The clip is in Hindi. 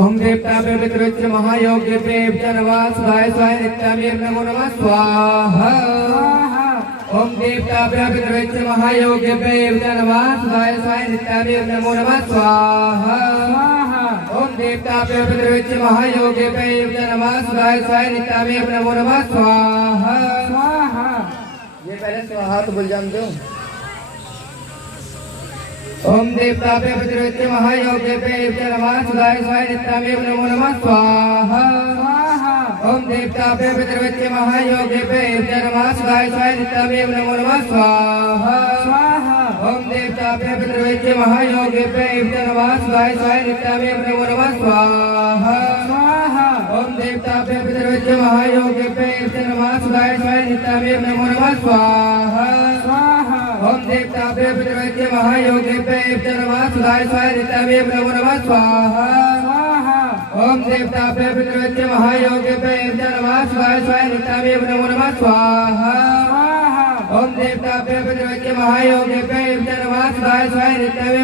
ओम देवताभ्यो पितृभ्यो महायोगिभ्यो नमः शिवाय शिवाय नित्याभ्यो नमो नमः स्वाहा। ओम देवताभ्यो पितृभ्यो महायोगिभ्यो नमः शिवाय शिवाय नित्याभ्यो नमो नमः स्वाहा। ओम देवताभ्यो पितृभ्यो महायोगिभ्यो नमः शिवाय शिवाय नित्याभ्यो नमो नमः स्वाहा। ये पहले स्वाहा तो बोल जानते हो। ओम देवताभ्यो पितृभ्यो महायोगिभ्यो नमः शिवाय शिवाय नित्याभ्यो नमो नमः स्वाहा। ओम देवताभ्यो पितृभ्यो महायोगिभ्यो नमः शिवाय शिवाय नित्याभ्यो नमो नमः स्वाहा। ओम देवताभ्यो पितृभ्यो महायोगिभ्यो नमः शिवाय शिवाय नित्याभ्यो नमो नमः स्वाहा। ओम देवताभ्यो पितृभ्यो महायोगिभ्यो नमः शिवाय शिवाय नित्याभ्यो नमो नमः स्वाहा। ओम देवताभ्यो पितृभ्यो महायोगिभ्यो नमः शिवाय शिवाय नित्याभ्यो नमो नमः स्वाहा। ओम देवताभ्यो पितृभ्यो महायोगिभ्यो नमः शिवाय शिवाय नित्याभ्यो नमो नमः स्वाहा। ओम देवताभ्यो पितृभ्यो महायोगिभ्यो नमः शिवाय शिवाय नित्याभ्यो